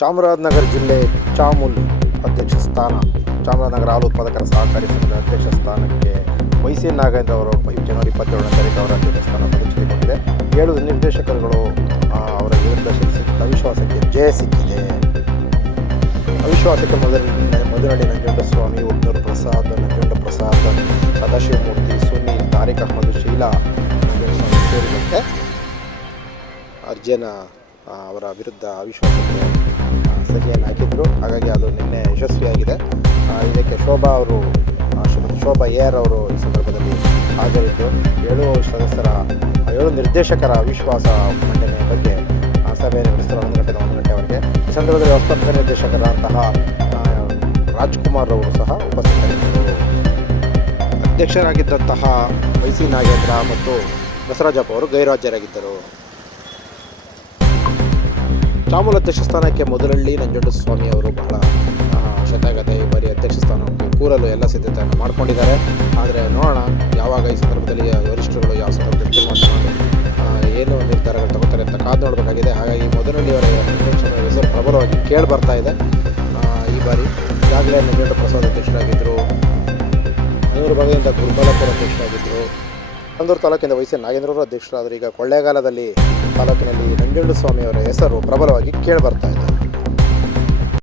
ಚಾಮರಾಜನಗರ ಜಿಲ್ಲೆ ಚಾಮುಲ್ ಅಧ್ಯಕ್ಷ ಸ್ಥಾನ, ಚಾಮರಾಜನಗರ ಹಾಲು ಉತ್ಪಾದಕರ ಸಹಕಾರಿ ಸಂಘದ ಅಧ್ಯಕ್ಷ ಸ್ಥಾನಕ್ಕೆ ವೈಸಿ ನಾಗೇಂದ್ರ ಅವರು ಜನವರಿ 27ನೇ ತಾರೀಕು ಅವರ ಅಧ್ಯಕ್ಷ ಸ್ಥಾನ ಪದಚ್ಯುತಿಗೊಂಡಿದೆ. 7 ನಿರ್ದೇಶಕರುಗಳು ಅವರ ವಿರುದ್ಧ ಸಲ್ಲಿಸಿದ ಅವಿಶ್ವಾಸಕ್ಕೆ ಜಯ ಸಿಕ್ಕಿದೆ. ಅವಿಶ್ವಾಸಕ್ಕೆ ಮಧುನಳ್ಳಿ ನಂಜುಂಡಸ್ವಾಮಿ, ಉಡ್ನೂರು ಪ್ರಸಾದ್, ನಂಜುಂಡ ಪ್ರಸಾದ್, ಸದಾಶಿವಮೂರ್ತಿ, ಸುನೀಲ್, ತಾರಿಕ್ ಅಹಮದ್, ಶೀಲಾ ನಂಜುಂಡಸ್ವಾಮಿ ಸೇರಿದಂತೆ ಅರ್ಜುನ ಅವರ ವಿರುದ್ಧ ಅವಿಶ್ವಾಸಕ್ಕೆ ಸಹಿಯನ್ನು ಹಾಕಿದ್ರು. ಹಾಗಾಗಿ ಅದು ನಿನ್ನೆ ಯಶಸ್ವಿಯಾಗಿದೆ. ಇದಕ್ಕೆ ಶೋಭಾ ಅವರು, ಶ್ರೀಮತಿ ಶೋಭಾ ಎಆರ್ ಅವರು ಈ ಸಂದರ್ಭದಲ್ಲಿ ಹಾಜರಿದ್ದು 7 ನಿರ್ದೇಶಕರ ಅವಿಶ್ವಾಸ ಮಂಡನೆ ಬಗ್ಗೆ ಸಭೆಯನ್ನು ನಡೆಸಿದರು. 1 ಗಂಟೆವರೆಗೆ. ಈ ಸಂದರ್ಭದಲ್ಲಿ ಹೊಸ ನಿರ್ದೇಶಕರಾದಂತಹ ರಾಜ್ಕುಮಾರ್ ಅವರು ಸಹ ಉಪಸ್ಥಿತರಿದ್ದರು. ಅಧ್ಯಕ್ಷರಾಗಿದ್ದಂತಹ ವೈಸಿ ನಾಗೇಂದ್ರ ಮತ್ತು ಬಸವರಾಜಪ್ಪ ಅವರು ಗೈರುಹಾಜರಾಗಿದ್ದರು. ಚಾಮುಲ್ ಅಧ್ಯಕ್ಷ ಸ್ಥಾನಕ್ಕೆ ಮಧುನಳ್ಳಿ ನಂಜುಂಡಸ್ವಾಮಿ ಅವರು ಬಹಳ ಶತಗತ ಈ ಬಾರಿ ಅಧ್ಯಕ್ಷ ಸ್ಥಾನಕ್ಕೆ ಕೂರಲು ಎಲ್ಲ ಸಿದ್ಧತೆಯನ್ನು ಮಾಡಿಕೊಂಡಿದ್ದಾರೆ. ಆದರೆ ನೋಡೋಣ ಯಾವಾಗ ಈ ಸಂದರ್ಭದಲ್ಲಿ ವರಿಷ್ಠರುಗಳು ಯಾವ ಸಂದರ್ಭದಲ್ಲಿ ತೀರ್ಮಾನ ಏನು ನಿರ್ಧಾರಗಳು ತಗೋತಾರೆ ಅಂತ ಕಾದು ನೋಡಬೇಕಾಗಿದೆ. ಹಾಗಾಗಿ ಮಧುನಳ್ಳಿಯವರ ನಂಜುಂಡಸ್ವಾಮಿ ಹೆಸರು ಪ್ರಬಲವಾಗಿ ಕೇಳಿ ಬರ್ತಾ ಇದೆ. ಈ ಬಾರಿ ಈಗಾಗಲೇ ನಂಜುಂಡ ಪ್ರಸಾದ್ ಅಧ್ಯಕ್ಷರಾಗಿದ್ದರು, ಮೈಸೂರು ಭಾಗದಿಂದ ಗುರುಬಾಲಪುರ ಅಧ್ಯಕ್ಷರಾಗಿದ್ದರು, ಕಂದೂರು ತಾಲೂಕಿಂದ ವೈಸಿ ನಾಗೇಂದ್ರವರು ಅಧ್ಯಕ್ಷರಾದರು. ಈಗ ಕೊಳ್ಳೇಗಾಲದಲ್ಲಿ ತಾಲೂಕಿನಲ್ಲಿ ನಂಜುಂಡಸ್ವಾಮಿಯವರ ಹೆಸರು ಪ್ರಬಲವಾಗಿ ಕೇಳಿ ಬರ್ತಾ ಇದೆ.